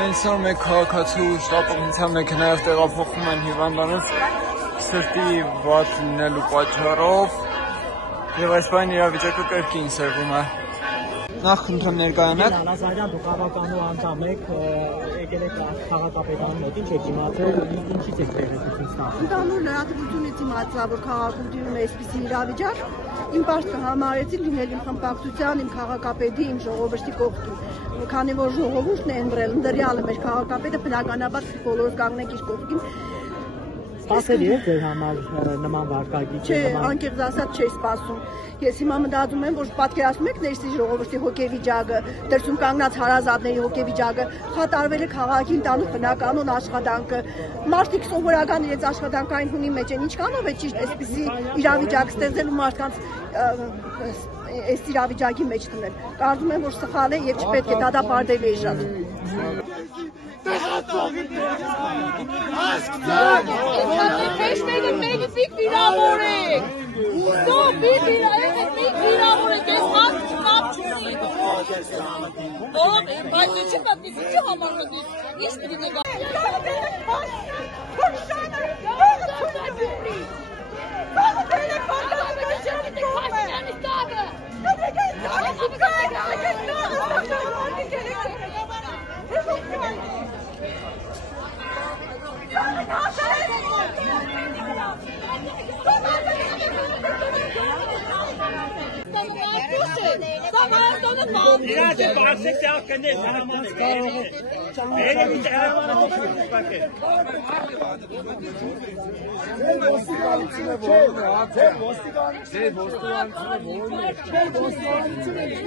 Այսօր մեկ քաղաքացու շտապողնության մեքենայով տեղափոխում են հիվանդանոց սրտի վատ լինելու պատճառով եւ այս բանի իրավիճակը կրկին սրվում է։ Նախ խնդրեմ ներկայանաք։ Նազարյան դուք քաղաքականու անդամ եք, եկել եք քաղաքապետարան մոտ, ինչ եք իմացել, ինչից եք տեղեկություն ստացել։ Ընդհանուր լրատվությունից իմացա, որ քաղաքում տիրում է այսպիսի իրավիճակ, իմ պարտքը համարեցի լինել իմ խմբակցության, իմ քաղաքապետի, իմ ժողովրդի կողքին։ Քանի որ ժողովուրդն է ընտրել, ընդդրյալը մեր քաղաքապետը, բնականաբար բոլորս կանգնենք իր կողքին։ Սպասելի է ձեր համար նման վարկագիծ։ Չէ, անկեղծ ասած չէի սպասում։ Ես հիմա մտածում եմ, որ պատկերացնում եք ներսի ժողովրդի հոգեվիճակը, դրսում կանգնած հարազատների հոգեվիճակը, խաթարվել է քաղաքին տանող բնականon աշխատանքը։ Մարդիկ սովորական իրենց աշխատանքային հունի մեջ են, ինչքանով է ճիշտ այսպիսի իրավիճակ ստեղծել ու մարդկանց այս իրավիճակի մեջ դնել։ Կարծում եմ, որ սխալ է եւ չպետք է դատապարտել էժան։ Մեջները մեգիցիկ վիրավոր եք, ուստով վիրավոր եք, ես մաս կապ չունի, բայց չի կապնից, չի համարվետից, ինչ պիտի նեգա։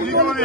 Igor,